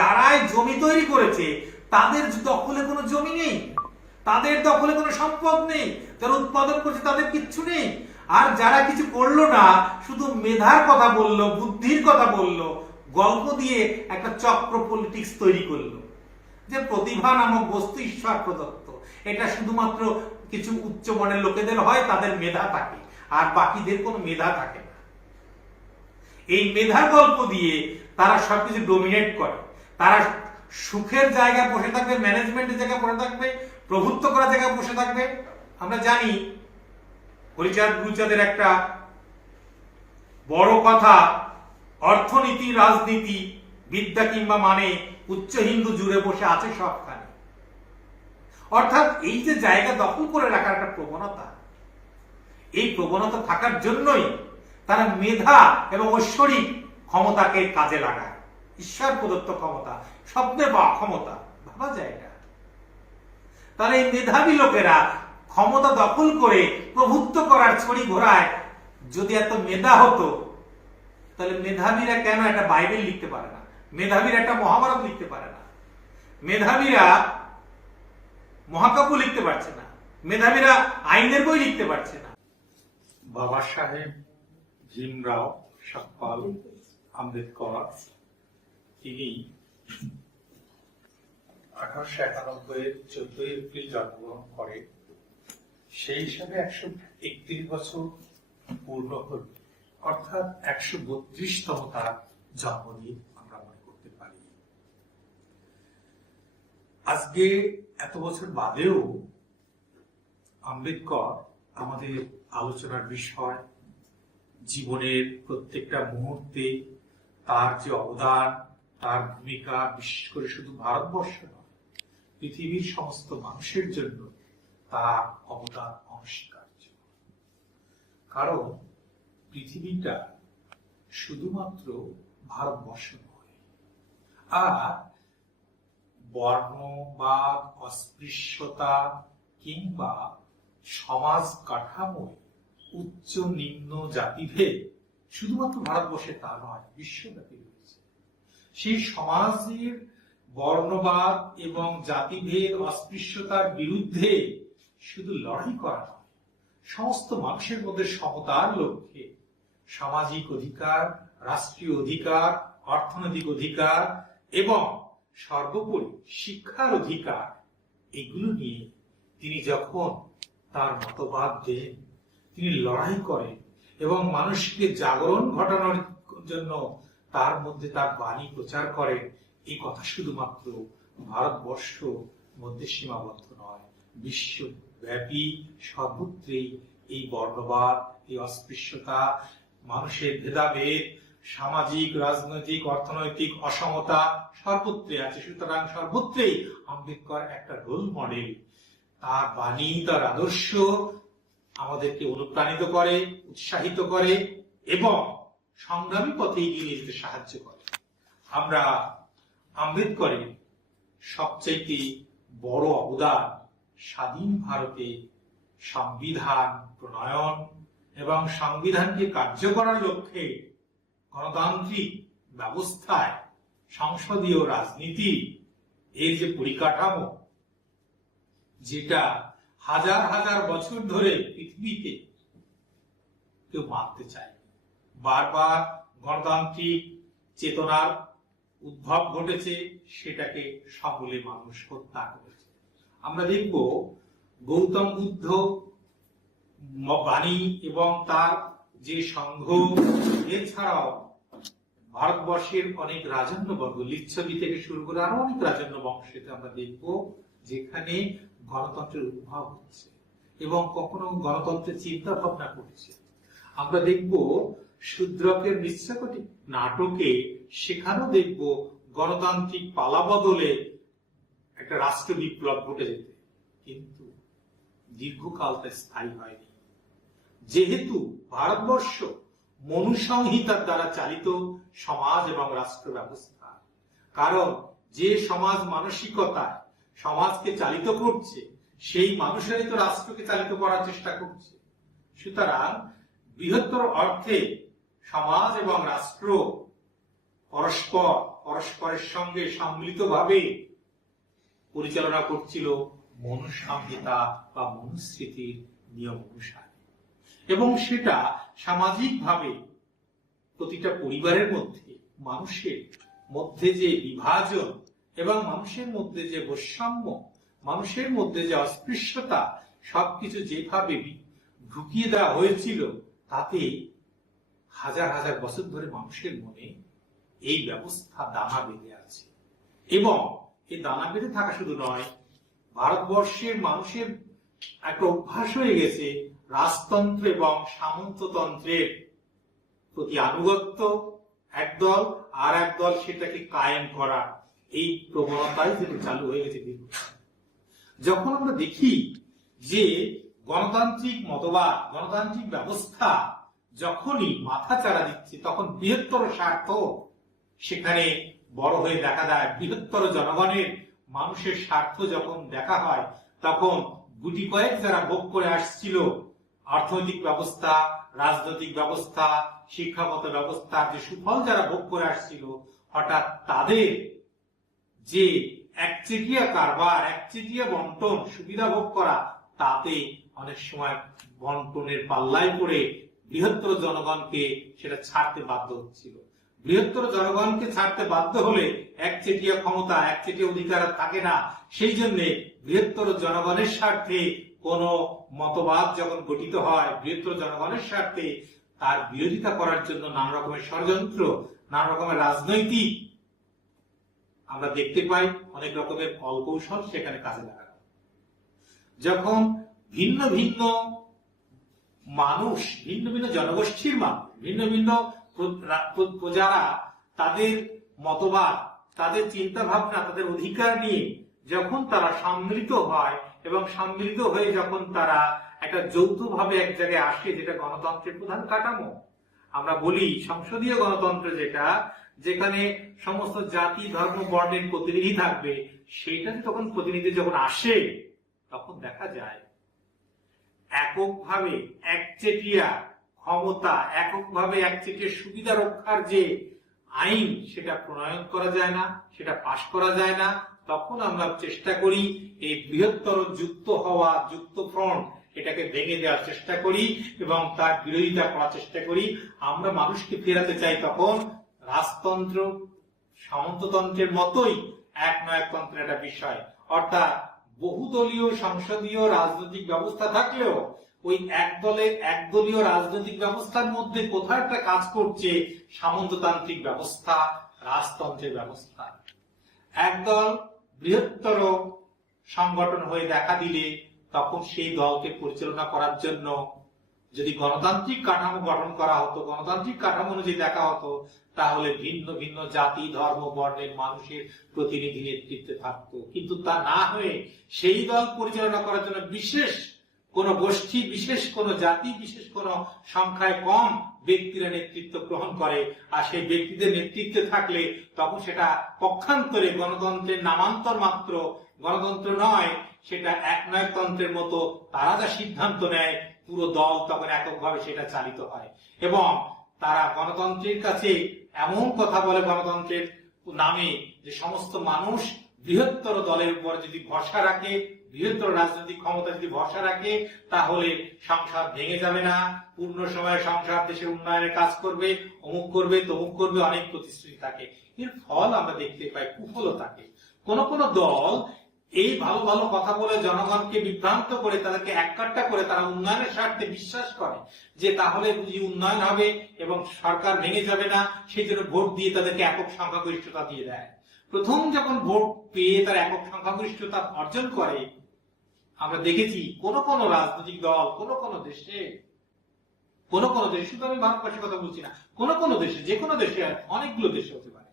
যারাই জমি তৈরি করেছে তাদের দখলে কোনো জমি নেই, তাদের দখলে কোনো সম্পদ নেই, যারা উৎপাদন করছে তাদের কিচ্ছু নেই। আর যারা কিছু করলো না, শুধু মেধার কথা বললো, বুদ্ধির কথা বললো, গল্প দিয়ে একটা চক্র পলিটিক্স তৈরি করলো যে প্রতিভা নামক বস্তু ঈশ্বর প্রদত্ত, এটা শুধুমাত্র কিছু উচ্চমানের লোকেদের হয়, তাদের মেধা থাকে, আর বাকিদের কোনো মেধা থাকে না। এই মেধার গল্প দিয়ে তারা সবকিছু ডোমিনেট করে। তারা সুখের জায়গায় বসে থাকবে, ম্যানেজমেন্টের জায়গায় বসে থাকবে, প্রভুত্ব করার জায়গায় বসে থাকবে। আমরা জানি হরিচাঁদ গুরুচাঁদের একটা বড় কথা, অর্থনীতি, রাজনীতি, বিদ্যা কিংবা মানে উচ্চ হিন্দু জুড়ে বসে আছে সবখানে। অর্থাৎ এই যে জায়গা দখল করে রাখার একটা প্রবণতা, এই প্রবণতা থাকার জন্যই তারা মেধা এবং ঐশ্বরিক ক্ষমতাকে কাজে লাগায়। ঈশ্বর প্রদত্ত ক্ষমতা, স্বপ্নে পাওয়া ক্ষমতা, ভাবা যায় না। তাহলে এই মেধাবী লোকেরা ক্ষমতা দখল করে প্রভুত্ব করার ছড়ি ঘোরায়। যদি এত মেধা হতো তাহলে মেধাবীরা কেন একটা বাইবেল লিখতে পারে না? মেধাবীরা একটা মহাভারত লিখতে পারে না? মেধাবীরা মহাকাব্য লিখতে পারছে না? মেধাবীরা আইনের বই লিখতে পারছে না? বাবা সাহেব ভীমরাও সাকপাল আম্বেদকর, তিনি 1891 14 এপ্রিল জন্মগ্রহণ করে। সেই হিসাবে 131 বছর পূর্ণ হল, অর্থাৎ 132তম তার জন্মদিন আমরা মনে করতে পারি। আজকে এত বছর বাদেও আম্বেদকর আমাদের আলোচনার বিষয়। জীবনের প্রত্যেকটা মুহূর্তে তার যে অবদান, তার ভূমিকা, বিশেষ করে শুধু ভারতবর্ষ নয়, পৃথিবীর সমস্ত মানুষের জন্য তার অবদান অনস্বীকার্য। কারণ পৃথিবীটা শুধুমাত্র ভারতবর্ষ নয়। আর বর্ণবাদ, অস্পৃশ্যতা কিংবা সমাজ কাঠামোয় উচ্চ নিম্ন জাতিভেদ শুধুমাত্র ভারতবর্ষে তা নয়, বিশ্বব্যাপী রয়েছে। সেই সমাজের বর্ণবাদ এবং জাতিভেদ, অস্পৃশ্যতার বিরুদ্ধে শুধু লড়াই করা নয়, সমস্ত মানুষের মধ্যে সমতার লক্ষ্যে সামাজিক অধিকার, রাষ্ট্রীয় অধিকার, অর্থনৈতিক অধিকার এবং সর্বোপরি শিক্ষার অধিকার, এগুলো নিয়ে তিনি যখন তার মতবাদ দেন, তিনি লড়াই করেন এবং মানুষকে জাগরণ ঘটানোর জন্য তার মধ্যে তার বাণী প্রচার করেন। এই কথা শুধুমাত্র ভারতবর্ষ মধ্যে সীমাবদ্ধ নয়, বিশ্বব্যাপী সর্বত্রই এই বর্ণবাদ, এই অস্পৃশ্যতা, মানুষের ভেদাভেদ, সামাজিক, রাজনৈতিক, অর্থনৈতিক অসমতা সর্বত্রই আছে। সুতরাং সর্বত্রই আম্বেদকর একটা রোল মডেল। তার বাণী, তার আদর্শ আমাদেরকে অনুপ্রাণিত করে, উৎসাহিত করে এবং সংগ্রামী পথে এগিয়ে যেতে সাহায্য করে। আমরা আম্বেদকরের সবচাইতে বড় অবদান স্বাধীন ভারতে সংবিধান প্রণয়ন এবং সংবিধানকে কার্য করার লক্ষ্যে গণতান্ত্রিক ব্যবস্থায় সংসদীয় রাজনীতি এর যে পরিকাঠামো, যেটা হাজার হাজার বছর ধরে পৃথিবীতে কেউ মানতে চায়। বারবার গণতান্ত্রিক চেতনার উদ্ভব ঘটেছে, সেটাকে সমূলে মানুষ হত্যা করেছে। আমরা দেখব গৌতম বুদ্ধ বাণী এবং তার যে সংঘ, এছাড়াও ভারতবর্ষের অনেক রাজন্যবর্গ, লিচ্ছবি থেকে শুরু করে আরো অনেক রাজন্য বংশেতে আমরা দেখব যেখানে গণতন্ত্রের উদ্ভব হচ্ছে এবং কখনো গণতন্ত্রের চিন্তা ভাবনা করছে। আমরা দেখব শূদ্রকের মিশ্রকটি নাটকে, সেখানেও দেখব গণতান্ত্রিক পালা বদলে একটা রাষ্ট্র বিপ্লব ঘটে যেতে, কিন্তু দীর্ঘকাল তা স্থায়ী হয়নি। যেহেতু ভারতবর্ষ মনুসংহিতার দ্বারা চালিত সমাজ এবং রাষ্ট্র ব্যবস্থা, কারণ যে সমাজ মানসিকতায় সমাজকে চালিত করছে সেই মানুষেরই তো রাষ্ট্রকে চালিত করার চেষ্টা করছে। সুতরাং বৃহত্তর অর্থে সমাজ এবং রাষ্ট্র পরস্পরের সঙ্গে সম্মিলিতভাবে পরিচালনা করছিল মনুসংহিতা বা মনুস্মৃতির নিয়ম অনুসারে, এবং সেটা সামাজিকভাবে প্রতিটা পরিবারের মধ্যে মানুষের মধ্যে যে বিভাজন এবং মানুষের মধ্যে যে বৈষম্য, মানুষের মধ্যে যে অস্পৃশ্যতা, সবকিছু যেভাবে ঢুকিয়ে দেওয়া হয়েছিল, তাতে হাজার হাজার বছর ধরে মানুষের মনে এই ব্যবস্থা দানা বেঁধে আছে। এবং এই দানা বেঁধে থাকা শুধু নয়, ভারতবর্ষের মানুষের একটা অভ্যাস হয়ে গেছে রাজতন্ত্র এবং সামন্ততন্ত্রের প্রতি আনুগত্য, একদল আর একদল সেটাকে কায়েম করা, এই প্রবণতাই যেটা চালু হয়ে গেছে দীর্ঘকাল। যখন আমরা দেখি যে গণতান্ত্রিক মতবাদ, গণতান্ত্রিক ব্যবস্থা যখনই মাথা চাড়া দিচ্ছে, তখন বৃহত্তর স্বার্থ সেখানে বড় হয়ে দেখা দেয়। বৃহত্তর জনগণের মানুষের স্বার্থ যখন দেখা হয়, তখন গুটি কয়েক যারা ভোগ করে আসছিল অর্থনৈতিক ব্যবস্থা, রাজনৈতিক ব্যবস্থা, শিক্ষাগত ব্যবস্থার যে সুফল যারা ভোগ করে আসছিল, হঠাৎ তাদের যে একচেটিয়া কারবার, একচেটিয়া বন্টন, সুবিধা ভোগ করা, তাতে অনেক সময় বন্টনের পাল্লায় পড়ে বৃহত্তর জনগণকে সেটা ছাড়তে বাধ্য হচ্ছিল। বৃহত্তর জনগণকে ছাড়তে বাধ্য হলে একচেটিয়া ক্ষমতা, একচেটিয়া অধিকার থাকে না। সেই জন্য বৃহত্তর জনগণের স্বার্থে কোন মতবাদ যখন গঠিত হয়, বৃহত্তর জনগণের স্বার্থে তার বিরোধিতা করার জন্য নানা রকমের ষড়যন্ত্র, নানা রকমের রাজনৈতিক আমরা দেখতে পাই, অনেক রকমের কলকৌশল সেখানে কাজে লাগানো। যখন ভিন্ন ভিন্ন মানুষ, ভিন্ন ভিন্ন জনগোষ্ঠীর মানুষ, ভিন্ন ভিন্ন প্রজারা তাদের মতবাদ, তাদের চিন্তা ভাবনা, তাদের অধিকার নিয়ে যখন তারা সম্মিলিত হয় এবং সম্মিলিত হয়ে যখন তারা একটা যৌথভাবে এক জায়গায় আসে, যেটা গণতন্ত্রের প্রধান কাঠামো, আমরা বলি সংসদীয় গণতন্ত্র, যেটা যেখানে সমস্ত জাতি, ধর্ম, বর্ণের প্রতিনিধি থাকবে, সেইটাতে তখন প্রতিনিধি যখন আসে, তখন দেখা যায় এককভাবে একচেটিয়া ক্ষমতা, এককভাবে একচেটিয়া সুবিধা রক্ষার যে আইন, সেটা প্রণয়ন করা যায় না, সেটা পাশ করা যায় না। তখন আমরা চেষ্টা করি এই বৃহত্তর যুক্ত হওয়া, যুক্ত ফ্রন্ট, এটাকে ভেঙে দেওয়ার চেষ্টা করি এবং তার বিরোধিতা করার চেষ্টা করি। আমরা মানুষকে ফেরাতে চাই তখন রাজতন্ত্র, সামন্ততন্ত্রের মতোই একনায়কতন্ত্রের একটা বিষয়, অর্থাৎ বহুদলীয় সংসদীয় রাজনৈতিক ব্যবস্থা থাকলেও ওই একদলীয় রাজনৈতিক ব্যবস্থার মধ্যে কোথাও একটা কাজ করছে সামন্ততান্ত্রিক ব্যবস্থা, রাজতন্ত্রের ব্যবস্থা। একদল বৃহত্তর সংগঠন হয়ে দেখা দিলে তখন সেই দলকে পরিচালনা করার জন্য যদি গণতান্ত্রিক কাঠামো গঠন করা হতো, গণতান্ত্রিক কাঠামো অনুযায়ী দেখা হতো, তাহলে ভিন্ন ভিন্ন জাতি, ধর্ম, বর্ণের মানুষের প্রতিনিধি নেতৃত্বে থাকতো। কিন্তু তা না হয়ে সেই দল পরিচালনা করার জন্য বিশেষ কোন গোষ্ঠী, বিশেষ কোন জাতি, বিশেষ কোন সংখ্যায় কম ব্যক্তিরা নেতৃত্ব গ্রহণ করে। আর সেই ব্যক্তিদের নেতৃত্বে থাকলে তখন সেটা পক্ষান্তরে গণতন্ত্রের নামান্তর মাত্র, গণতন্ত্র নয়, সেটা একনায়কতন্ত্রের মতো। তারা যা সিদ্ধান্ত নেয়, পুরো দল তখন এককভাবে সেটা চালিত হয় এবং তারা গণতন্ত্রের কাছে এমন কথা বলে গণতন্ত্রের নামে, যে সমস্ত মানুষ বৃহত্তর দলের উপর যদি ভরসা রাখে, বৃহত্তর রাজনৈতিক ক্ষমতা যদি ভরসা রাখে, তাহলে সংসদ ভেঙে যাবে না, পূর্ণ সময়ে সংসদ দেশের উন্নয়নের কাজ করবে, অমুক করবে, তমুক করবে, অনেক প্রতিশ্রুতি থাকে। এর ফল আমরা দেখতে পাই, কুফলও থাকে। কোন কোন দল এই ভালো ভালো কথা বলে জনগণকে বিভ্রান্ত করে, তাদেরকে এককাট্টা করে, তারা উন্নয়নের স্বার্থে বিশ্বাস করে যে তাহলে বুঝি উন্নয়ন হবে এবং সরকার ভেঙে যাবে না, সেই জন্য ভোট দিয়ে তাদেরকে একক সংখ্যাগরিষ্ঠতা দিয়ে দেয়। প্রথম যখন ভোট পেয়ে তার একক সংখ্যাগরিষ্ঠতা অর্জন করে, আমরা দেখেছি কোন কোন রাজনৈতিক দল কোন কোন দেশে, শুধু আমি ভারতবর্ষের কথা বলছি না, কোন কোন দেশে, যে কোনো দেশে, অনেকগুলো দেশে হতে পারে,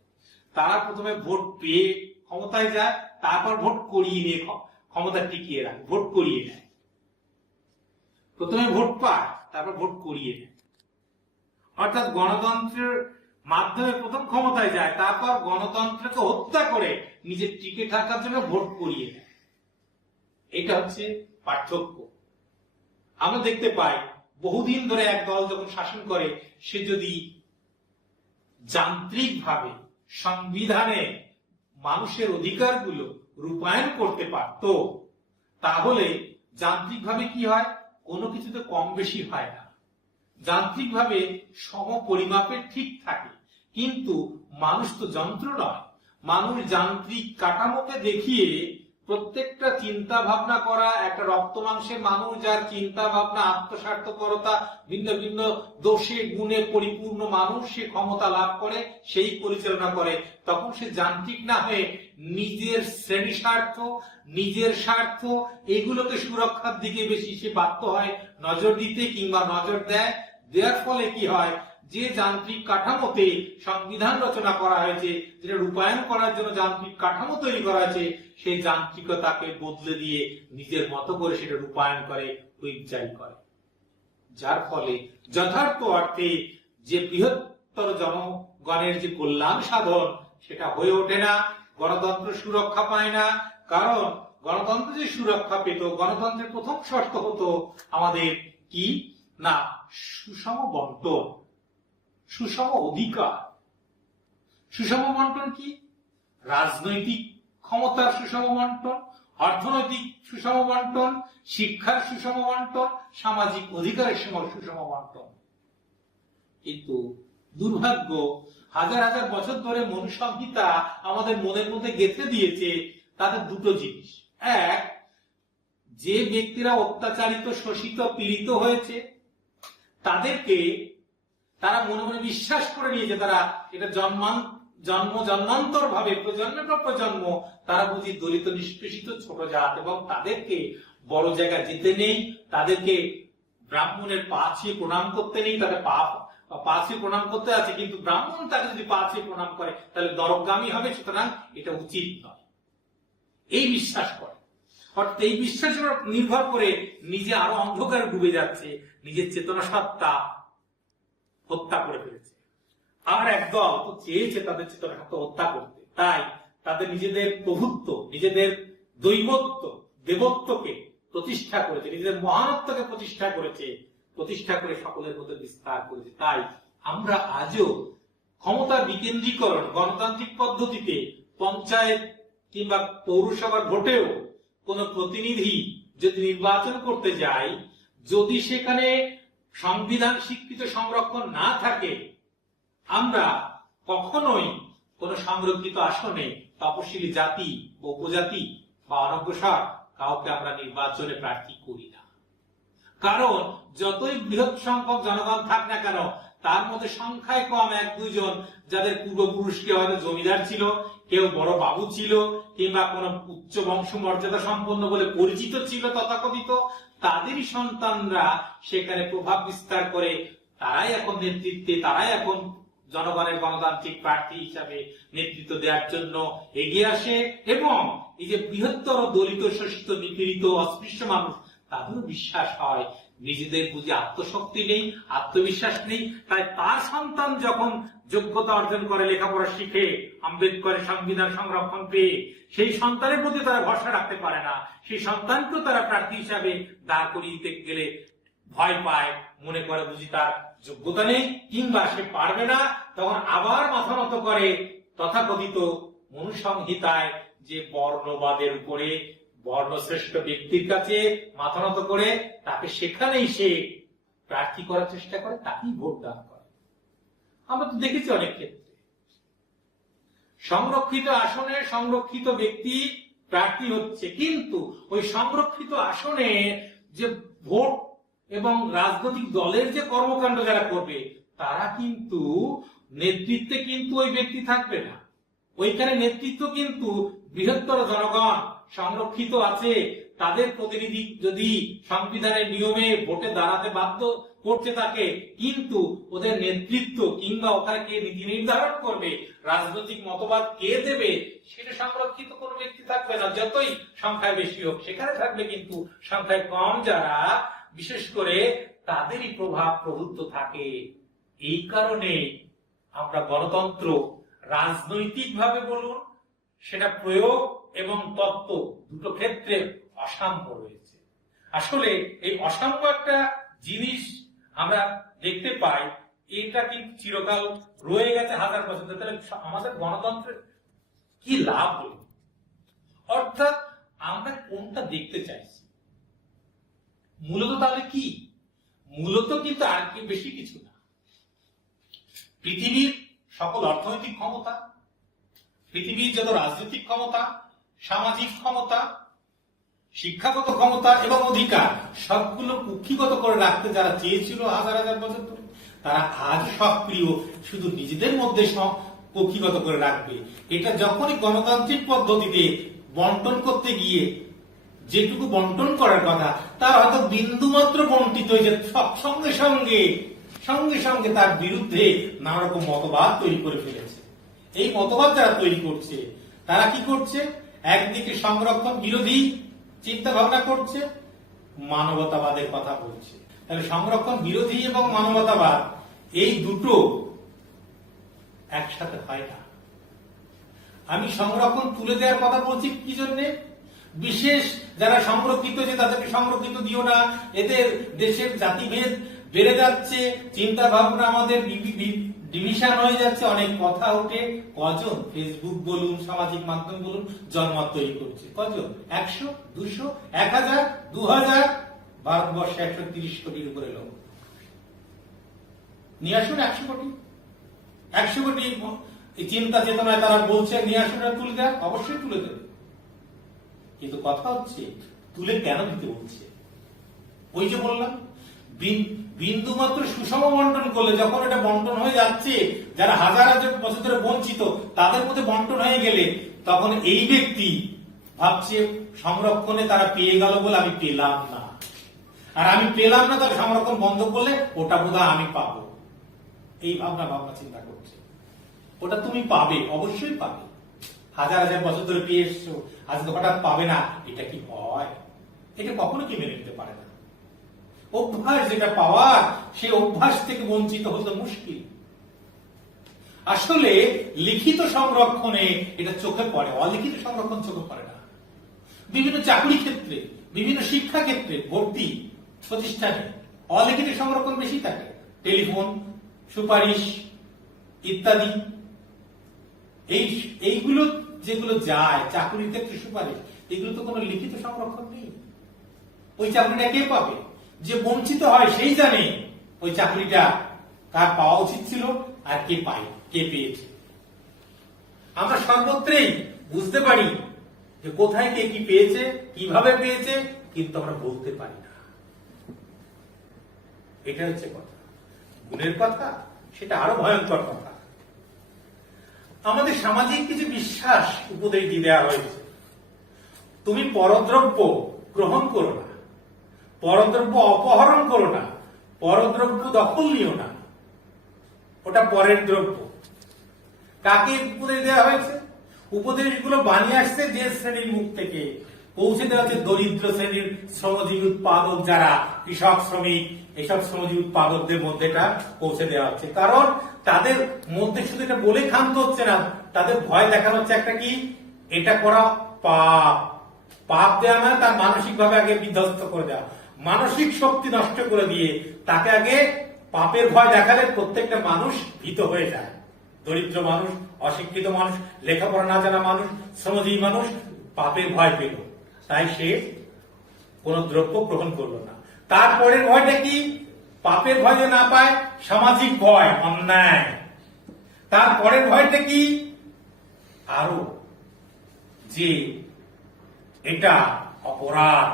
তারা প্রথমে ভোট পেয়ে ক্ষমতায় যায়, তারপর ভোট করিয়ে নিয়ে ক্ষমতা টিকিয়ে রাখে, ভোট করিয়ে নেয়। প্রথমে ভোট পায়, তারপর ভোট করিয়ে নেয়। অর্থাৎ গণতন্ত্রের মাধ্যমে প্রথম ক্ষমতায় যায়, তারপর গণতন্ত্রকে হত্যা করে নিজের টিকে থাকার জন্য ভোট করিয়ে নেয়। এটা হচ্ছে পার্থক্য। আমরা দেখতে পাই বহুদিন ধরে এক দল যখন শাসন করে, সে যদি যান্ত্রিক ভাবে সংবিধানে মানুষের অধিকারগুলো রূপায়ণ করতে পারত, তাহলে যান্ত্রিকভাবে কি হয়, কোনো কিছুতে কম বেশি হয় না, যান্ত্রিকভাবে সম পরিমাপে ঠিক থাকে। কিন্তু মানুষ তো যন্ত্র নয়, মানুষ যান্ত্রিক কাঠামোকে দেখিয়ে প্রত্যেকটা চিন্তা ভাবনা করা, একটা রক্ত মাংসের মানুষ যার চিন্তা ভাবনা, আত্মস্বার্থপরতা, ভিন্ন ভিন্ন দোষে গুণে পরিপূর্ণ মানুষ, সে ক্ষমতা লাভ করে, সেই পরিচালনা করে। তখন সে যান্ত্রিক না হয়ে নিজের শ্রেণী স্বার্থ, নিজের স্বার্থ, এগুলোকে সুরক্ষার দিকে বেশি সে বাধ্য হয় নজর দিতে কিংবা নজর দেয়। দেওয়ার ফলে কি হয়, যে যান্ত্রিক কাঠামোতে সংবিধান রচনা করা হয়েছে, যেটা রূপায়ণ করার জন্য যান্ত্রিক কাঠামো তৈরি করা হয়েছে, সেই যান্ত্রিকতাকে বদলে দিয়ে নিজের মতো করে সেটা রূপায়ণ করে, হুইপ জারি করে। যার ফলে যথার্থ অর্থে যে বৃহত্তর জনগণের যে কল্যাণ সাধন, সেটা হয়ে ওঠে না, গণতন্ত্র সুরক্ষা পায় না। কারণ গণতন্ত্র যে সুরক্ষা পেত, গণতন্ত্রের প্রথম শর্ত হতো আমাদের কি না, সুষম বন্টন, সুষম অধিকার। সুষম বন্টন কি? রাজনৈতিক ক্ষমতার সুষম বন্টন, অর্থনৈতিক সুষম বন্টন, শিক্ষার সুষম বন্টন, সামাজিক অধিকারের সুষম বন্টন। কিন্তু দুর্ভাগ্য, হাজার হাজার বছর ধরে মনুসংহিতা আমাদের মনের মধ্যে গেঁথে দিয়েছে তাদের দুটো জিনিস। এক, যে ব্যক্তিরা অত্যাচারিত, শোষিত, পীড়িত হয়েছে, তাদেরকে তারা মনে মনে বিশ্বাস করে নিয়েছে, তারা এটা জন্মান্তর ভাবে, প্রজন্মের পর প্রজন্ম, তারা বুঝি দলিত, নিষ্পেষিত, ছোট জাত, এবং তাদেরকে বড় জায়গা যেতে নেই, তাদেরকে ব্রাহ্মণের পা ছুঁয়ে প্রণাম করতে নেই, তাদের পা ছুঁয়ে প্রণাম করতে আছে, কিন্তু ব্রাহ্মণ তাকে যদি পা ছুঁয়ে প্রণাম করে তাহলে নরকগামী হবে, সুতরাং এটা উচিত নয়, এই বিশ্বাস করে। অর্থাৎ এই বিশ্বাসের উপর নির্ভর করে নিজে আরো অন্ধকার ডুবে যাচ্ছে, নিজের চেতনা সত্তা হত্যা করে ফেলেছে। আর একদল তো চেয়েছে তাদের চেতনা সত্তা হত্যা করতে, তাই তাদের নিজেদের প্রভুত্ব, নিজেদের দৈবত্ব, দেবত্বকে প্রতিষ্ঠা করেছে, নিজেদের মহানত্বকে প্রতিষ্ঠা করেছে, প্রতিষ্ঠা করে সকলের মধ্যে বিস্তার করেছে। তাই আমরা আজও ক্ষমতার বিকেন্দ্রীকরণ গণতান্ত্রিক পদ্ধতিতে পঞ্চায়েত কিংবা পৌরসভার ভোটেও কোন প্রতিনিধি যদি নির্বাচন করতে যায়, যদি সেখানে সংবিধান স্বীকৃত সংরক্ষণ না থাকে, আমরা কখনোই কোন সংরক্ষিত আসনে তপশিলি জাতি বা উপজাতি বা অনগ্রসর কাউকে আমরা নির্বাচনে প্রার্থী করি না। কারণ যতই বৃহৎ সংখ্যক জনগণ থাক না কেন, তার মধ্যে সংখ্যায় কম এক দুইজন যাদের পূর্বপুরুষ কেউ হয়তো জমিদার ছিল, কেউ বড় বাবু ছিল, কিংবা কোন উচ্চ বংশ মর্যাদা সম্পন্ন বলে পরিচিত ছিল তথাকথিত, তাদেরই সন্তানরা সেখানে প্রভাব বিস্তার করে, তারাই এখন নেতৃত্বে, তারাই এখন জনগণের গণতান্ত্রিক প্রার্থী হিসাবে নেতৃত্ব দেওয়ার জন্য এগিয়ে আসে। এবং এই যে বৃহত্তর দলিত, শোষিত, নিপীড়িত, অস্পৃশ্য মানুষ, তাদেরও বিশ্বাস হয় নিজেদের বুঝি আত্মশক্তি নেই, আত্মবিশ্বাস নেই, তাই তার সন্তান যখন যোগ্যতা অর্জন করে, লেখাপড়া শিখে, আম্বেদকরের সংবিধান সংরক্ষণ পেয়ে, সেই সন্তানের প্রতি তারা ভরসা রাখতে পারে না, সেই সন্তানকেও তারা প্রার্থী হিসাবে দাঁড় করিয়ে দিতে গেলে ভয় পায়, মনে করে বুঝি তার যোগ্যতা নেই কিংবা সে পারবে না, তখন আবার মাথা নত করে তথাকথিত মনুসংহিতায় যে বর্ণবাদের উপরে, বর্ণশ্রেষ্ঠ ব্যক্তির কাছে মাথা নত করে তাকে সেখানেই সে প্রার্থী করার চেষ্টা করে, তাকেই ভোট দান করে। আমরা তো দেখেছি অনেক ক্ষেত্রে সংরক্ষিত আসনে সংরক্ষিত ব্যক্তি প্রার্থী হচ্ছে, কিন্তু ওই সংরক্ষিত আসনে যে ভোট এবং রাজনৈতিক দলের যে কর্মকাণ্ড যারা করবে, তারা কিন্তু নেতৃত্বে কিন্তু ওই ব্যক্তি থাকবে না, ওইখানে নেতৃত্ব কিন্তু বৃহত্তর জনগণ সংরক্ষিত আছে, তাদের প্রতিনিধি যদি সংবিধানের নিয়মে ভোটে দাঁড়াতে বাধ্য করছে তাকে, কিন্তু ওদের নেতৃত্ব কিংবা ওখানে কে নীতি নির্ধারণ করবে, রাজনৈতিক মতবাদ কে দেবে, সেটা সংরক্ষিত কোন ব্যক্তি থাকবে না, যতই সংখ্যায় বেশি হোক। সেখানে থাকবে কিন্তু সংখ্যায় কম যারা, বিশেষ করে তাদেরই প্রভাব প্রভুত্ব থাকে। এই কারণে আমরা গণতন্ত্র রাজনৈতিক ভাবে বলুন, সেটা প্রয়োগ এবং তত্ত্ব দুটো ক্ষেত্রে অসাম্য রয়েছে। আসলে এই অসাম্য একটা জিনিস আমরা দেখতে পাই এটা কি চিরকাল রয়ে গেছে হাজার বছর ধরে, তাহলে আমাদের গণতন্ত্রের কি লাভ হলো? অর্থাৎ আমরা কোনটা দেখতে চাইছি মূলত, তাহলে কি মূলত কিন্তু আর কি বেশি কিছু না, পৃথিবীর সকল অর্থনৈতিক ক্ষমতা, পৃথিবীর যত রাজনৈতিক ক্ষমতা, সামাজিক ক্ষমতা, শিক্ষাগত ক্ষমতা এবং অধিকার সবগুলো কুক্ষিগত করে রাখতে যারা চেয়েছিল হাজার হাজার বছর ধরে, তারা আজ সক্রিয় শুধু নিজেদের মধ্যে কুক্ষিগত করে রাখবে। এটা যখনই গণতান্ত্রিক পদ্ধতিতে বন্টন করতে গিয়ে যেটুকু বন্টন করার কথা তার হয়তো বিন্দু মাত্র বন্টিত হয়েছে, সঙ্গে সঙ্গে সঙ্গে সঙ্গে তার বিরুদ্ধে নানা রকম মতবাদ তৈরি করে ফেলেছে। এই মতবাদ যারা তৈরি করছে তারা কি করছে? একদিকে সংরক্ষণ বিরোধী চিন্তা ভাবনা করছে, মানবতাবাদের কথা বলছে। তাহলে সংরক্ষণ বিরোধী এবং মানবতাবাদ এই দুটো একসাথে হয় না। আমি সংরক্ষণ তুলে দেওয়ার কথা বলছি কি জন্য? বিশেষ যারা সংরক্ষিত যে তাদেরকে সংরক্ষিত দিও না, এদের দেশের জাতিভেদ বেড়ে যাচ্ছে, চিন্তা ভাবনা আমাদের ডিভিশন হয়ে যাচ্ছে, অনেক কথা উঠে। কজন ফেসবুক বলুন, সামাজিক মাধ্যম বলুন, জনমত তৈরি করছে? কজন? 100, 200, 1000, 2000? ভারতবর্ষে 130 কোটির উপরে লোক। নিয়ে আসুন 100 কোটি, 100 কোটি চিন্তা চেতনায় তারা বলছে নিয়ে আসুন, তুলে দেয়, অবশ্যই তুলে দেবে। কিন্তু কথা হচ্ছে তুলে কেন দিতে বলছে? ওই যে বললাম, বিন্দু মাত্র সুষম বন্টন করলে, যখন এটা বন্টন হয়ে যাচ্ছে, যারা হাজার হাজার বছর ধরে বঞ্চিত তাদের মধ্যে বন্টন হয়ে গেলে, তখন এই ব্যক্তি ভাবছে সংরক্ষণে তারা পেয়ে গেল বলে আমি পেলাম না, আর আমি পেলাম না তাহলে সংরক্ষণ বন্ধ করলে ওটা বোধহয় আমি পাবো। এই ভাবনা চিন্তা করছে। ওটা তুমি পাবে, অবশ্যই পাবে, হাজার হাজার বছর ধরে পেয়ে এসছো, আজকে হঠাৎ পাবে না, এটা কি হয়? এটা কখনো কি মেনে নিতে পারে না। অভ্যাস যেটা পাওয়ার, সেই অভ্যাস থেকে বঞ্চিত হতে মুশকিল। আসলে লিখিত সংরক্ষণে এটা চোখে পড়ে, অলিখিত সংরক্ষণ চোখে পড়ে না। বিভিন্ন চাকরি ক্ষেত্রে, বিভিন্ন শিক্ষা ক্ষেত্রে, ভর্তি প্রতিষ্ঠানে অলিখিত সংরক্ষণ বেশি থাকে। টেলিফোন, সুপারিশ ইত্যাদি, এইগুলো যেগুলো যায় চাকরির ক্ষেত্রে, সুপারিশ, এগুলো তো কোনো লিখিত সংরক্ষণ নেই। ওই চাকরিটা কে পাবে? যে বঞ্চিত হয় সেই জানে ওই চাকরিটা কার পাওয়া উচিত ছিল আর কে কে পেয়েছে। আমরা সর্বত্রই বুঝতে পারি যে কোথায় কে কি পেয়েছে, কিভাবে পেয়েছে, কিন্তু আমরা বলতে পারি না। এটা হচ্ছে কথা, গুণের কথা, সেটা আরো ভয়ঙ্কর কথা। আমাদের সামাজিক কিছু বিশ্বাস উপদেশ দিয়ে দেওয়া হয়েছে। তুমি পরদ্রব্য গ্রহণ করো না, পরদ্রব্য অপহরণ করো না, পরদ্রব্য দখল নিও না, ওটা পরের দ্রব্য। কাকে উপদেশ দেওয়া হয়েছে? উপদেশগুলো বানিয়ে আসছে যে শ্রেণীর মুখ থেকে, পৌঁছে দেওয়া হচ্ছে দরিদ্র শ্রেণীর শ্রমজীবী উৎপাদক যারা, কৃষক, শ্রমিক, এসব শ্রমজীবী উৎপাদকদের মধ্যে এটা পৌঁছে দেওয়া হচ্ছে। কারণ তাদের মধ্যে শুধু এটা বলে ক্ষান্ত হচ্ছে না, তাদের ভয় দেখানো হচ্ছে একটা কি, এটা করা পাপ। পাপ দেওয়া মানে তার মানসিক ভাবে আগে বিধ্বস্ত করে দেওয়া, মানসিক শক্তি নষ্ট করে দিয়ে তাকে আগে পাপের ভয় দেখালে প্রত্যেকটা মানুষ ভীত হয়ে যায়। দরিদ্র মানুষ, অশিক্ষিত মানুষ, লেখাপড়া না জানা মানুষ, শ্রমজীবী মানুষ পাপের ভয় পেল, তাই সে কোন দ্রব্য গ্রহণ করলো না। তারপরের ভয়টা কি? পাপের ভয় না পায়, সামাজিক ভয়, অন্যায়। তারপরের ভয়টা কি? আরো যে এটা অপরাধ,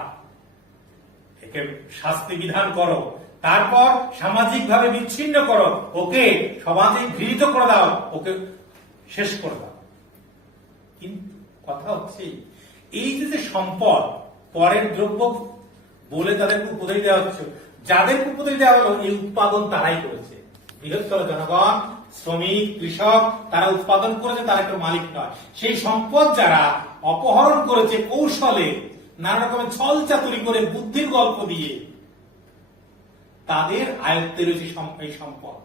একে শাস্তি বিধান করো, তারপর সামাজিক ভাবে বিচ্ছিন্ন করো, ওকে সমাজে ঘৃণিত করে দাও, ওকে শেষ করে দাও। কিন্তু কথা হচ্ছে এই যে সম্পদ, পরের দ্রব্য বলে তাদেরকে উপদেশ দেওয়া হচ্ছে, যাদেরকে উপদেশ দেওয়া হলো এই উৎপাদন তারাই করেছে। বৃহত্তর জনগণ, শ্রমিক, কৃষক, তারা উৎপাদন করেছে, তারা কেউ মালিক নয়। সেই সম্পদ যারা অপহরণ করেছে কৌশলে, নানা রকমের ছল চাতুরি করে, বুদ্ধির গল্প দিয়ে, তাদের আয়ত্তে রয়েছে এই সম্পদ।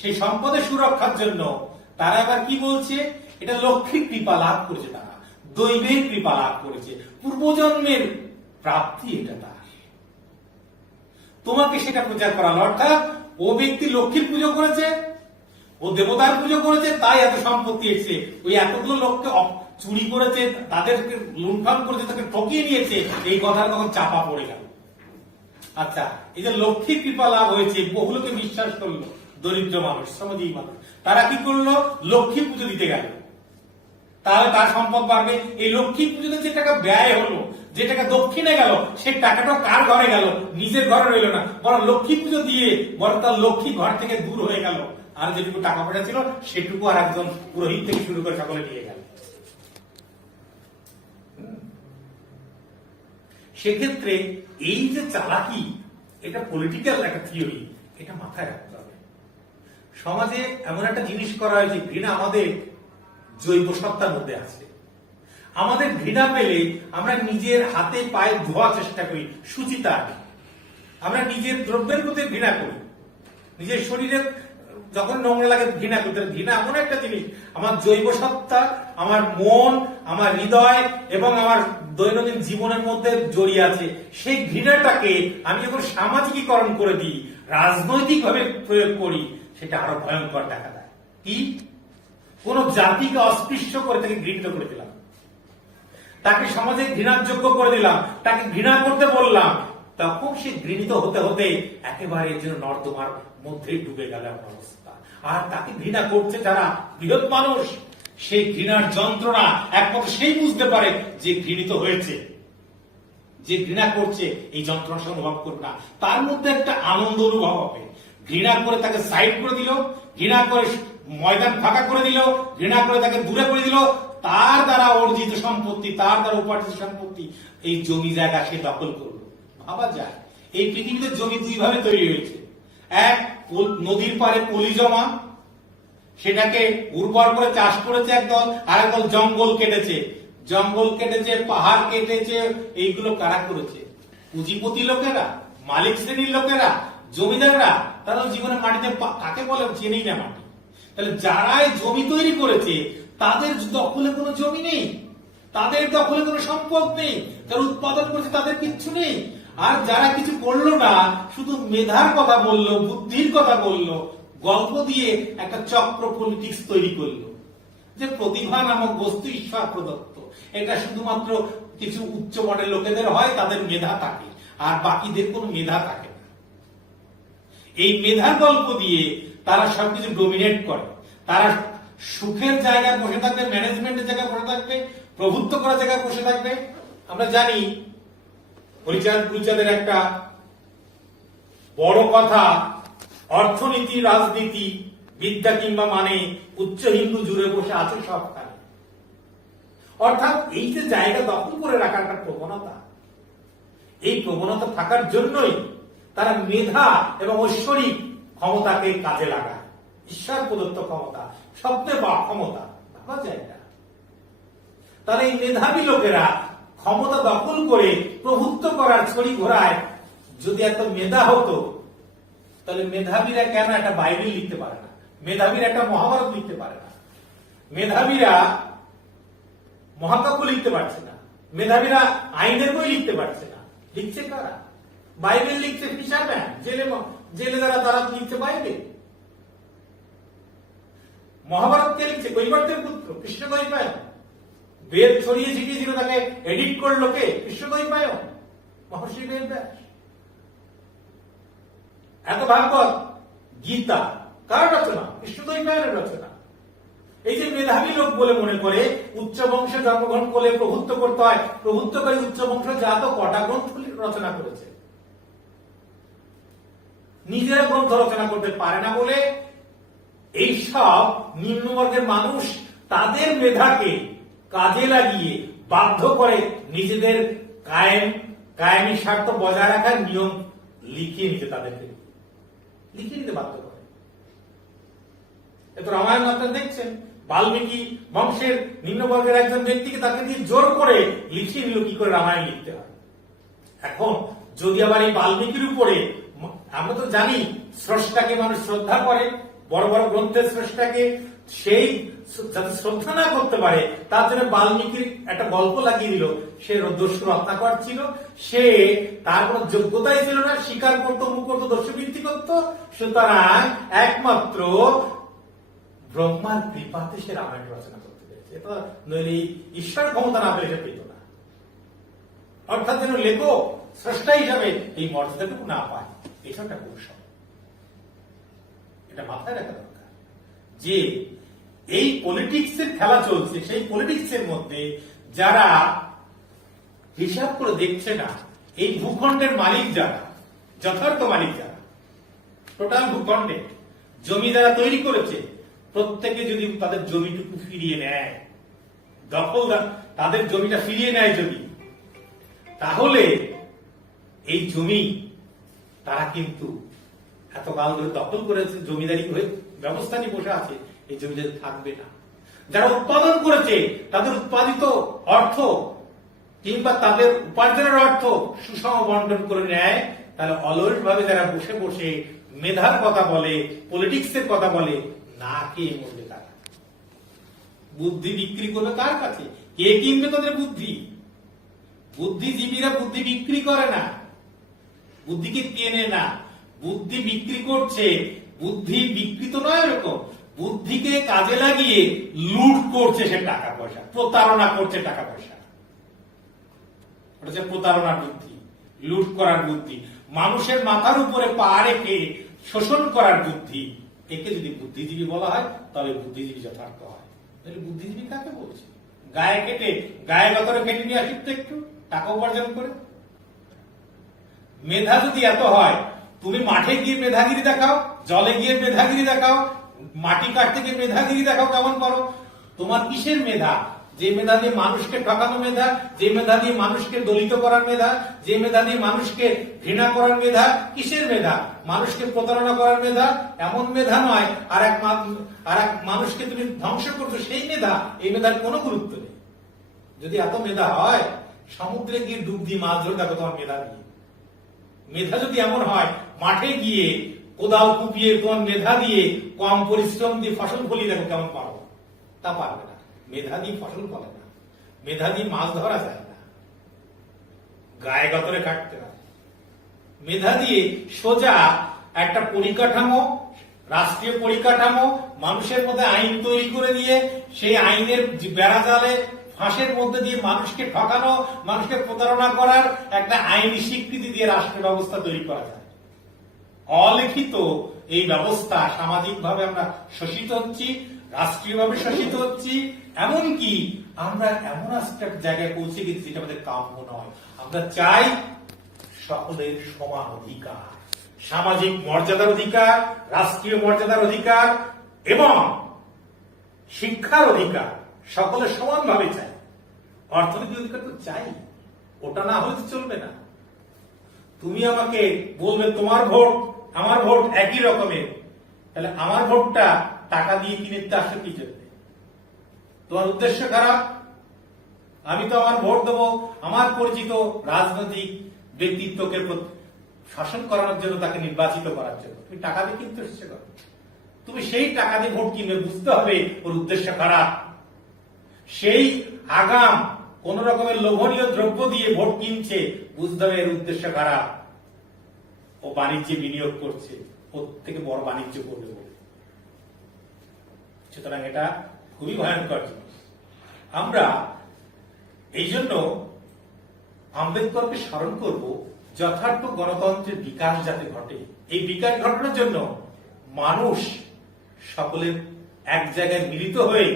সেই সম্পদের সুরক্ষার জন্য তারা এবার কি বলছে? এটা লক্ষ্মীর কৃপা লাভ করেছে, তারা দৈবের কৃপা লাভ করেছে, পূর্বজন্মের প্রাপ্তি এটা তার। তোমাকে সেটা প্রচার করা, অর্থাৎ ও ব্যক্তি লক্ষ্মীর পুজো করেছে, ও দেবতার পুজো করেছে, তাই এত সম্পত্তি এসেছে। ওই এতগুলো লোককে চুরি করেছে, তাদেরকে লুণ্ঠন করেছে, তাকে ঠকিয়ে নিয়েছে, এই কথা তখন চাপা পড়ে গেল। আচ্ছা, এই যে লক্ষ্মীর কৃপা লাভ হয়েছে, বহু লোকে বিশ্বাস করলো, দরিদ্র মানুষ, শ্রমজীবী মানুষ, তারা কি করলো? লক্ষ্মী পুজো দিতে গেল, তাহলে তার সম্পদ বাড়বে। এই লক্ষ্মী পুজোতে যে টাকা ব্যয় হলো, যে টাকা দক্ষিণে গেল, সেই টাকাটা কার ঘরে গেল? নিজের ঘরে রইল না, বরং লক্ষ্মী পুজো দিয়ে বরং তার লক্ষ্মী ঘর থেকে দূর হয়ে গেল, আর যেটুকু টাকা পয়সা ছিল সেটুকু আর একজন পুরোহিত থেকে শুরু করে সকলে নিয়ে গেল। সেক্ষেত্রে এই যে চালাকি, এটা পলিটিক্যাল একটা থিওরি, এটা মাথায় রাখতে হবে। সমাজে এমন একটা জিনিস করা হয়েছে, ঘৃণা আমাদের জৈব সত্তার মধ্যে আছে। আমাদের ঘৃণা পেলে আমরা নিজের হাতে পায়ে ধোয়ার চেষ্টা করি, সুচিতা। আমরা নিজের দ্রব্যের প্রতি ঘৃণা করি, নিজের শরীরে যখন নোংরা লাগে ঘৃণা করতে। ঘৃণা এমন একটা জিনিস আমার জৈব সত্তা, আমার মন, আমার হৃদয় এবং আমার দৈনন্দিন জীবনের মধ্যে জড়িয়ে আছে। সেই ঘৃণাটাকে আমি যখন সামাজিকীকরণ করে দিই, রাজনৈতিক ভাবে প্রয়োগ করি, সেটা আরো ভয়ঙ্কর দেখা দেয়। কি? কোন জাতিকে অস্পৃশ্য করে তাকে ঘৃণিত করে দিলাম, তাকে সমাজে ঘৃণার যোগ্য করে দিলাম, তাকে ঘৃণা করতে বললাম, তখন সে ঘৃণিত হতে হতে একেবারে যেন নর্দমার মধ্যে ডুবে গেল অবস্থা। আর তাকে ঘৃণা করছে যারা বৃহৎ মানুষ, সেই ঘৃণার যন্ত্রণা একমাত্র সেই বুঝতে পারে যে ঘৃণিত হয়েছে। যে ঘৃণা করছে এই যন্ত্রণা সে অনুভব করবে না, তার মধ্যে একটা আনন্দ অনুভব হবে। ঘৃণা করে তাকে সাইড করে দিল, ঘৃণা করে ময়দান ফাঁকা করে দিল, ঘৃণা করে তাকে দূরে করে দিল, তার দ্বারা অর্জিত সম্পত্তি, তার দ্বারা উপার্জিত সম্পত্তি, এই জমি জায়গা সে দখল করলো। ভাবা যায়, এই পৃথিবীতে জমি দুই ভাবে তৈরি হয়েছে। এক, নদীর পাড়ে পলি জমা, সেটাকে উর্বর করে চাষ করেছে একদল, আর একদল জঙ্গল কেটেছে। জঙ্গল কেটেছে, পাহাড় কেটেছে, এইগুলো কারা করেছে? পুঁজিপতি লোকেরা, মালিক শ্রেণীর লোকেরা, জমিদাররা। তারা জীবনে মাটিতে কাকে বলে চেনেই না মাটি। তাহলে যারা জমি তৈরি করেছে তাদের দখলে কোনো জমি নেই, তাদের দখলে কোনো সম্পদ নেই, যারা উৎপাদন করছে তাদের কিচ্ছু নেই। আর যারা কিছু করলো না, শুধু মেধার কথা বললো, বুদ্ধির কথা বললো, গল্প দিয়ে একটা চক্র পলিটিক্স তৈরি করলো যে প্রতিভা নামক বস্তু ঈশ্বর প্রদত্ত, এটা শুধুমাত্র কিছু উচ্চ মডেল লোকেদের হয়, তাদের মেধা থাকে, আর বাকিদের কোনো মেধা থাকে না। এই মেধার গল্প দিয়ে তারা সবকিছু ডোমিনেট করে। তারা সুখের জায়গায় বসে থাকবে, ম্যানেজমেন্টের জায়গায় বসে থাকবে, প্রভুত্ব করার জায়গায় বসে থাকবে। আমরা জানি হরিচাঁদের একটা বড় কথা, অর্থনীতি, রাজনীতি, বিদ্যা কিংবা মানে উচ্চ হিন্দু জুড়ে বসে আছে সবখানে। অর্থাৎ এই যে জায়গা দখল করে রাখার একটা প্রবণতা, এই প্রবণতা থাকার জন্যই তারা মেধা এবং ঐশ্বরিক ক্ষমতাকে কাজে লাগায়। ঈশ্বর প্রদত্ত ক্ষমতা, স্বপ্নে বা ক্ষমতা, ভাবা যায় না। তাহলে এই মেধাবী লোকেরা ক্ষমতা দখল করে প্রভুত্ব করার ছড়ি ঘোরায়। যদি এত মেধা হতো, তাহলে মেধাবীরা কেন একটা বাইবেল লিখতে পারে না? মেধাবীরা একটা মহাভারত লিখতে পারে না? মেধাবীরা মহাকাব্য লিখতে পারছে না? মেধাবীরা আইনের বই লিখতে পারছে না? লিখছে কারা? বাইবেল লিখছে ফিশারম্যান, জেলে যারা, তারা লিখছে বাইবেল। মহাভারত কে লিখছে? কৈবর্তের পুত্র কৃষ্ণদ্বৈপায়ন। বেদ ছড়িয়ে ছিটিয়েছিল, তাকে এডিট করলো কে? কৃষ্ণদ্বৈপায়ন, মহর্ষি বেদব্যাস। এত ভাগবত, গীতা কার রচনা? কৃষ্ণদ্বৈপায়নের রচনা। এই যে মেধাবী লোক বলে মনে করে উচ্চ বংশে জন্মগ্রহণ করলে প্রভুত্ব করতে হয়, প্রভুত্বকারী উচ্চ বংশ জাত কটা গ্রন্থ রচনা করেছে? নিজেরা গ্রন্থ রচনা করতে পারে না বলে এইসব নিম্নবর্গের মানুষ তাদের মেধাকে কাজে লাগিয়ে বাধ্য করে নিজেদের কায়েমি স্বার্থ বজায় রাখার নিয়ম লিখিয়ে নিতে, তাদেরকে লিখিয়ে নিতে বাধ্য করে। এত রামায়ণ আপনারা দেখছেন, বাল্মীকি বংশের নিম্নবর্গের একজন ব্যক্তিকে তাকে দিয়ে জোর করে লিখিয়ে নিল কি করে রামায়ণ লিখতে হয়। এখন যদি আবার এই বাল্মীকির উপরে, আমরা তো জানি স্রষ্টাকে মানুষ শ্রদ্ধা করে, বড় বড় গ্রন্থের স্রষ্টাকে সেই যাতে শ্রদ্ধা না করতে পারে তার জন্য বাল্মীকির একটা গল্প লাগিয়ে দিল। সে দস্যু রত্নাকর ছিল, সে তার কোন যোগ্যতাই ছিল না, স্বীকার করতো, মুখ করতো, দস্যুবৃত্তি করতো। সুতরাং একমাত্র ব্রহ্মার কৃপাতে সে রামায়ণ রচনা করতে পেরেছে। এটা নইলে ঈশ্বর ক্ষমতা না পেলে সে পেত না। অর্থাৎ যেন লেখক স্রষ্টা হিসাবে এই মর্যাদাটুকু না পায়, এটা একটা কৌশল। এটা মাথায় রাখা দরকার যে এই পলিটিক্স এর খেলা চলছে, সেই পলিটিক্স এর মধ্যে যারা হিসাব করে দেখছে না, এই ভূখণ্ডের মালিক যারা, যথার্থ মালিক যারা, টোটাল ভূখণ্ডে জমি যারা তৈরি করেছে, প্রত্যেকে যদি তাদের জমিটুকু ফিরিয়ে নেয়, দখলদার তাদের জমিটা ফিরিয়ে নেয় যদি, তাহলে এই জমি তারা কিন্তু এতকাল ধরে দখল করেছে, জমিদারি হয়ে ব্যবস্থা নিয়ে বসে আছে, এই জমিদারি থাকবে না। যারা উৎপাদন করেছে তাদের উৎপাদিত অর্থ কিংবা তাদের উপার্জনের অর্থ সুষম বন্টন করে নেয়, তাহলে অলস ভাবে যারা বসে বসে মেধার কথা বলে, পলিটিক্স এর কথা বলে, না কে মরবে তারা? বুদ্ধি বিক্রি করবে কার কাছে? কে কিনবে তাদের বুদ্ধি? বুদ্ধিজীবীরা বুদ্ধি বিক্রি করে না, বুদ্ধিকে কেনে না, বুদ্ধি বিক্রি করছে। বুদ্ধি বিকৃত নয় এরকম, বুদ্ধিকে কাজে লাগিয়ে লুট করছে সে টাকা পয়সা, প্রতারণা করছে টাকা পয়সা। ওটা হচ্ছে প্রতারণার বুদ্ধি, লুট করার বুদ্ধি, মানুষের মাথার উপরে পা রেখে শোষণ করার বুদ্ধি। একে যদি বুদ্ধিজীবী বলা হয় তবে বুদ্ধিজীবী যথার্থ হয়। তাহলে বুদ্ধিজীবী কাকে বলছে? গায়ে কেটে, গায়ে গতরে কেটে নিয়ে আসি তো একটু টাকা উপার্জন করে। মেধা যদি এত হয়, তুমি মাঠে গিয়ে মেধাগিরি দেখাও, জলে গিয়ে মেধাগিরি দেখাও, মাটি কাটতে গিয়ে মেধাগিরি দেখাও, কেমন পারো? তোমার কিসের মেধা? যে মেধা দিয়ে মানুষকে ঠকানো মেধা, যে মেধা দিয়ে মানুষকে দলিত করার মেধা, যে মেধা দিয়ে মানুষকে ঘৃণা করার মেধা, কিসের মেধা? মানুষকে প্রতারণা করার মেধা, এমন মেধা নয়। আর এক মানুষকে তুমি ধ্বংস করছো, সেই মেধা। এই মেধার কোনো গুরুত্ব নেই। যদি এত মেধা হয়, সমুদ্রে গিয়ে ডুব দিয়ে মাছ ধরে দেখো তোমার মেধা দিয়ে। মেধা যদি এমন হয়, মাঠে গিয়ে কোদাল কুপিয়ে তোমার মেধা দিয়ে কম পরিশ্রম দিয়ে ফসল ফলিয়ে দেখো কেমন পারো। তা পারবে না। মেধা দিয়ে ফসল ফলে না, মেধা দিয়ে মাছ ধরা যায় না, গায়ে গতরে কাটতে হয়। মেধা দিয়ে সোজা একটা পরিকাঠামো, রাষ্ট্রীয় পরিকাঠামো, মানুষের মধ্যে আইন তৈরি করে দিয়ে সেই আইনের বেড়া জালে ফাঁসের মধ্যে দিয়ে মানুষকে ঠকানো, মানুষকে প্রতারণা করার একটা আইনি স্বীকৃতি দিয়ে রাষ্ট্র ব্যবস্থা তৈরি করা যায়। অলিখিত এই ব্যবস্থা সামাজিক ভাবে আমরা শোষিত হচ্ছি, রাষ্ট্রীয়ভাবে শোষিত হচ্ছি। এমনকি আমরা এমন একটা জায়গায় পৌঁছে গেছি যেটা আমাদের কাম্য নয়। আমরা চাই সকলের সমান অধিকার, সামাজিক মর্যাদার অধিকার, রাষ্ট্রীয় মর্যাদার অধিকার এবং শিক্ষার অধিকার সকলে সমানভাবে চাই। অর্থনৈতিক অধিকার তো চাই, ওটা না হলে তো চলবে না। তুমি আমাকে বলবে তোমার ভোট আমার ভোট একই রকমের, তাহলে আমার ভোটটা টাকা দিয়ে কিনে দিতে আসলে কি জন্য? তোমার উদ্দেশ্য খারাপ। আমি তো আমার ভোট দেবো আমার পরিচিত রাজনৈতিক ব্যক্তিত্বকে শাসন করানোর জন্য, তাকে নির্বাচিত করার জন্য। তুমি টাকা দিয়ে কিনতে এসেছো, তুমি সেই টাকা দিয়ে ভোট কিনবে, বুঝতে হবে ওর উদ্দেশ্য খারাপ। সেই আগাম কোন রকমের লোভনীয় দ্রব্য দিয়ে ভোট কিনছে, বুঝতে হবে এর উদ্দেশ্য খারাপ। ও বাণিজ্যে বিনিয়োগ করছে, ওর থেকে বড় বাণিজ্য করবে বলে। সুতরাং এটা খুবই ভয়ঙ্কর জিনিস। আমরা এই জন্য আম্বেদকরকে স্মরণ করব, যথার্থ গণতন্ত্রের বিকাশ যাতে ঘটে। এই বিকাশ ঘটানোর জন্য মানুষ সকলের এক জায়গায় মিলিত হয়ে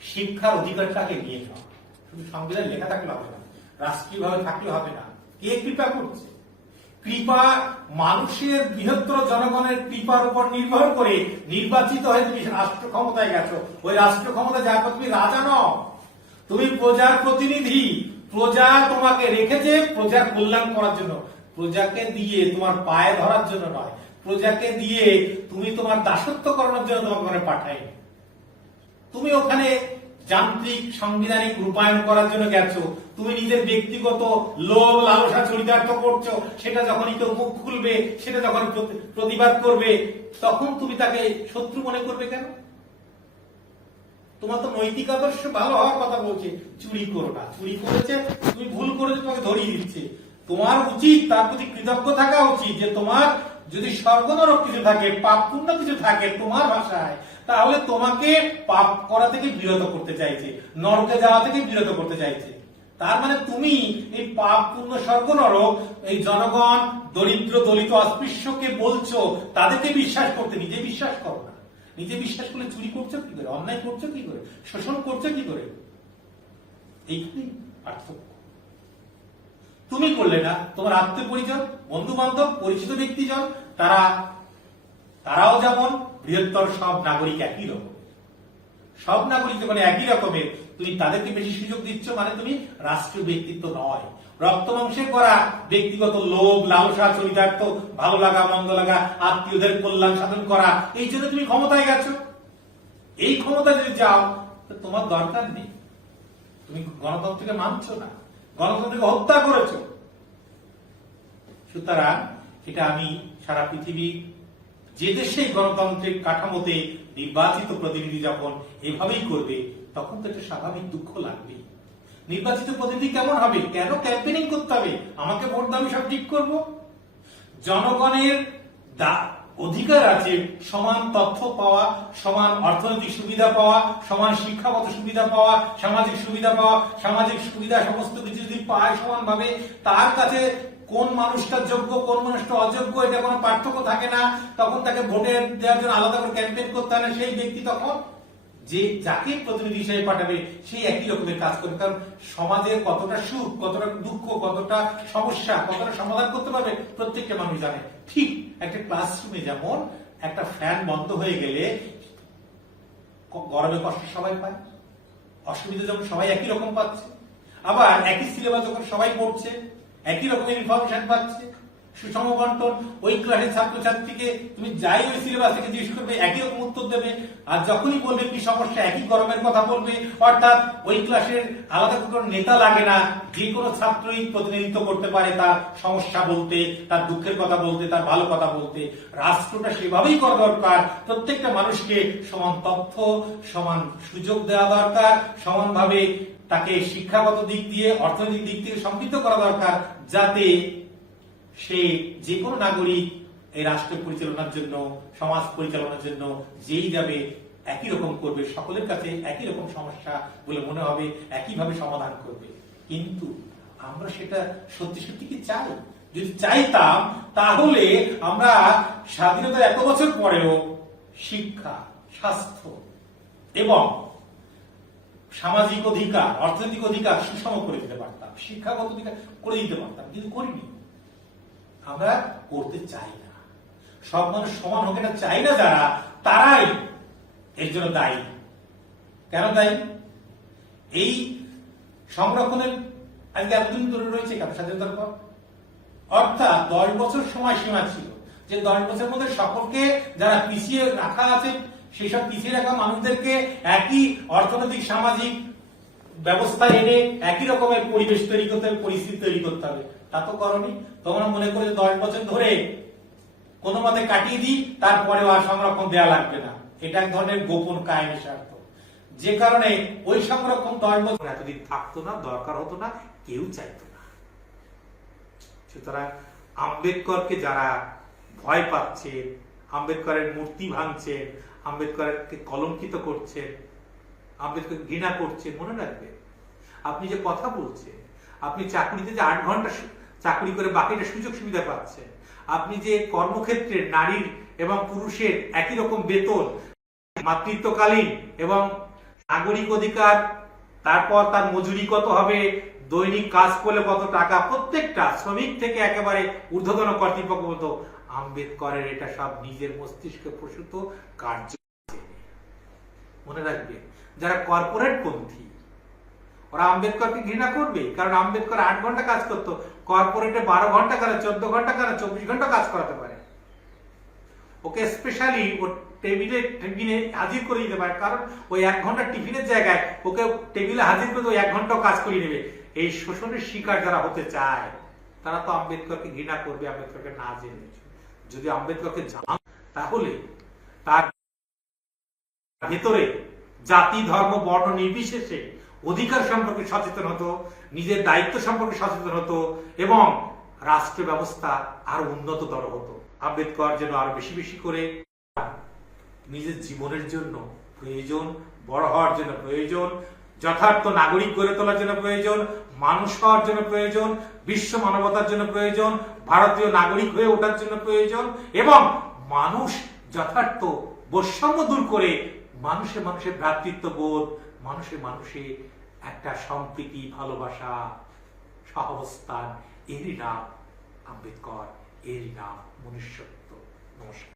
শিক্ষার অধিকারটাকে নিয়ে যাওয়া। শুধু সংবিধান লেখা থাকলে হবে না, রাষ্ট্রীয়ভাবে থাকলে হবে না। কে কৃপা করছে? কৃপা মানুষের, বৃহত্তর জনগণের কৃপার উপর নির্ভর করে নির্বাচিত হয়ে তুমি রাষ্ট্র ক্ষমতায় গেছো। ওই রাষ্ট্র ক্ষমতা যার পর তুমি রাজা নও, তুমি প্রজার প্রতিনিধি। প্রজা তোমাকে রেখেছে প্রজার কল্যাণ করার জন্য, প্রজাকে দিয়ে তোমার পায়ে ধরার জন্য নয়, প্রজাকে দিয়ে তুমি তোমার দাসত্ব করানোর জন্য তোমাকে ওখানে পাঠায়নি। তুমি ওখানে যান্ত্রিক সাংবিধানিক রূপায়ণ করার জন্য গেছো, তুমি নিজের ব্যক্তিগত লোভ লালসা চরিতার্থ করছো, সেটা যখনই কেউ মুখ খুলবে, সেটা যখন প্রতিবাদ করবে, তখন তুমি তাকে শত্রু মনে করবে কেন? তোমার তো নৈতিক আদর্শ ভালো হওয়ার কথা বলছে, চুরি করো না, চুরি করেছে, তুমি ভুল করেছো, তোমাকে ধরিয়ে দিচ্ছে। তোমার উচিত তার প্রতি কৃতজ্ঞ থাকা উচিত যে তোমার যদি স্বর্গ নরক কিছু থাকে, পাপ পুণ্য কিছু থাকে তোমার ভাষায়, তাহলে তোমাকে পাপ করা থেকে বিরত করতে চাইছে, নরকে যাওয়া থেকে বিরত করতে চাইছে। তার মানে তুমি এই পাপ পুণ্য স্বর্গ নরক, এই জনগণ দরিদ্র দলিত অস্পৃশ্যকে বলছো তাদেরকে বিশ্বাস করতে, নিজে বিশ্বাস করো না। নিজে বিশ্বাস করলে চুরি করছো কি করে, অন্যায় করছো কি করে, শোষণ করছো কি করে? এইখানেই পার্থক্য। তুমি করলে না, তোমার আত্মীয় পরিজন, বন্ধু বান্ধব, পরিচিত ব্যক্তিজন, তারাও যেমন বৃহত্তর সব নাগরিক একই রকম, সব নাগরিক যখন একই রকমের, তুমি তাদেরকে বেশি সুযোগ দিচ্ছ মানে তুমি রাষ্ট্রীয় ব্যক্তিত্ব নয়, রক্ত মাংসের করা ব্যক্তিগত লোভ লালসা চরিতার্থ, ভালো লাগা মন্দ লাগা, আত্মীয়দের কল্যাণ সাধন করা, এই জন্য তুমি ক্ষমতায় গেছো। এই ক্ষমতা যদি যাও তোমার দরকার নেই, তুমি গণতন্ত্রকে মানছো না, গণতন্ত্রকে হত্যা করেছো। সুতরাং এটা আমি সারা পৃথিবী যে দেশেই গণতান্ত্রিক কাঠামোতে নির্বাচিত প্রতিনিধি যখন এভাবেই করবে, তখন তো একটা স্বাভাবিক দুঃখ লাগবে। নির্বাচিত প্রতিনিধি কেমন হবে, কেন ক্যাম্পেনিং করতে হবে, আমাকে ভোট দাবি সব ঠিক করবো? জনগণের অধিকার আছে সমান তথ্য পাওয়া, সমান অর্থনৈতিক সুবিধা পাওয়া, সমান শিক্ষাগত সুবিধা পাওয়া, সামাজিক সুবিধা পাওয়া, সামাজিক সুবিধা সমস্ত কিছু যদি পায় সমানভাবে, তার কাছে কোন মানুষটা যোগ্য কোন মানুষটা অযোগ্য এটা কোনো পার্থক্য থাকে না, তখন তাকে ভোটে দেওয়ার জন্য আলাদা করে ক্যাম্পেইন করতে হয় না। সেই ব্যক্তি তখন যে যাকে প্রতিনিধি হিসেবে পাঠাবে সেই একই রকমের কাজ করবে, কারণ সমাজের কতটা সুখ, কতটা দুঃখ, কতটা সমস্যা, কতটা সমাধান করতে পারবে প্রত্যেকটা মানুষ জানে। ঠিক একটা ক্লাসরুমে যেমন একটা ফ্যান বন্ধ হয়ে গেলে গরমে কষ্ট সবাই পায়, অসুবিধা যখন সবাই একই রকম পাচ্ছে, আবার একই সিলেবাস যখন সবাই পড়ছে, একই রকমের ইনফরমেশন পাচ্ছে, সুষম বন্টন, ওই ক্লাসের ছাত্রছাত্রীকে তুমি যাই ওই সিলেবাস থেকে জিজ্ঞেস করবে একই রকম উত্তর দেবে, আর যখনই বলবে কি সমস্যা একই গরমের কথা বলবে। অর্থাৎ ওই ক্লাসের আলাদা কোনো নেতা লাগে না, যে কোনো ছাত্রই প্রতিনিধিত্ব করতে পারে তার সমস্যা বলতে, তার দুঃখের কথা বলতে, তার ভালো কথা বলতে। রাষ্ট্রটা সেভাবেই করা দরকার, প্রত্যেকটা মানুষকে সমান তথ্য সমান সুযোগ দেওয়া দরকার, সমানভাবে তাকে শিক্ষাগত দিক দিয়ে অর্থনৈতিক দিক থেকে সমৃদ্ধ করা দরকার, যাতে সে যে কোনো নাগরিক এই রাষ্ট্র পরিচালনার জন্য, সমাজ পরিচালনার জন্য যেই যাবে একই রকম করবে, সকলের কাছে একই রকম সমস্যা বলে মনে হবে, একইভাবে সমাধান করবে। কিন্তু আমরা সেটা সত্যি সত্যি কি চাই? যদি চাইতাম তাহলে আমরা স্বাধীনতার এত বছর পরেও শিক্ষা, স্বাস্থ্য এবং সামাজিক অধিকার, অর্থনৈতিক অধিকার সুষম করে দিতে পারতাম, শিক্ষাগত অধিকার করে দিতে পারতাম, কিন্তু করিনি। আমরা করতে চাই না। সব মানুষ সমান হোক এটা চাই না যারা, তারাই এর জন্য দায়ী। কেন দায়ী? এই সংরক্ষণের আজকে এতদিন ধরে রয়েছে কেন? স্বাধীনতার পর অর্থাৎ 10 বছর সময় সীমা ছিল, যে 10 বছরের মধ্যে সকলকে যারা পিছিয়ে রাখা আছে সেসব পিছিয়ে রাখা মানুষদেরকে একই অর্থনৈতিক সামাজিক ব্যবস্থা এনে একই রকমের পরিবেশ তৈরি করতে হবে, পরিস্থিতি তৈরি করতে হবে। তা তো করনি। তোমরা মনে করে 10 বছর ধরে কোনো মতে কাটিয়ে দিই, তারপরেও আর সংরক্ষণ দেওয়া লাগবে না, এটা এক ধরনের গোপন কায়েমি স্বার্থ, যে কারণে ওই সংরক্ষণ 10 বছর এতদিন থাকতো না, দরকার হতো না, কেউ চাইতো না। সুতরাং আম্বেদকরকে যারা ভয় পাচ্ছে, আম্বেদকরের মূর্তি ভাঙছেন, আম্বেদকরকে কলঙ্কিত করছেন, আম্বেদকর ঘৃণা করছেন, মনে রাখবে আপনি যে কথা বলছেন, আপনি চাকরিতে যে 8 ঘন্টা চাকরি করে বাকিটা সুযোগ সুবিধা পাচ্ছেন, আপনি যে কর্মক্ষেত্রে নারীর এবং পুরুষের একই রকম বেতন, মাতৃত্বকালীন এবং নাগরিক অধিকার, তারপর তার মজুরি কত হবে, দৈনিক কাজ করলে কত টাকা, প্রত্যেকটা শ্রমিক থেকে একেবারে ঊর্ধ্বতন কর্তৃপক্ষ মতো আম্বেদকরের এটা সব নিজের মস্তিষ্কে প্রসূত কার্য। মনে রাখবে যারা কর্পোরেট পন্থী ওরা আম্বেদকরকে ঘৃণা করবে, কারণ আম্বেদকর 8 ঘন্টা কাজ করতো, কর্পোরেটে 12 ঘন্টা কেন, 14 ঘন্টা কেন, 24 ঘন্টা কাজ করাতে পারে। ওকে স্পেশালি টিফিনে হাজির করে দিতে পারে, কারণ ওই 1 ঘন্টা টিফিনের জায়গায় ওকে টেবিলে হাজির করে ওই 1 ঘন্টাও কাজ করিয়ে নেবে। এই শোষণের শিকার যারা হতে চায় তারা তো আম্বেদকরকে ঘৃণা করবে, আম্বেদকরকে না জেনে। যদি আম্বেদকরকে জান তাহলে তার ভেতরে জাতি ধর্ম বর্ণ নির্বিশেষে অধিকার সম্পর্কে সচেতন হতো, নিজের দায়িত্ব সম্পর্কে সচেতন হতো এবং রাষ্ট্র ব্যবস্থা আরো উন্নততর হতো। আম্বেদকর যেন আরো বেশি বেশি করে নিজের জীবনের জন্য প্রয়োজন, বড় হওয়ার জন্য প্রয়োজন, যথার্থ নাগরিক গড়ে তোলার জন্য প্রয়োজন, মানুষ হওয়ার জন্য প্রয়োজন, বিশ্ব মানবতার জন্য প্রয়োজন, ভারতীয় নাগরিক হয়ে ওঠার জন্য প্রয়োজন এবং মানুষ যথার্থ বৈষম্য দূর করে মানুষে মানুষে ভ্রাতৃত্ব বোধ, মানুষে মানুষে একটা সম্প্রীতি, ভালোবাসা, সহাবস্থান, এরই নাম আম্বেদকর, এরই নাম মনুষ্যত্ব। নমস্কার।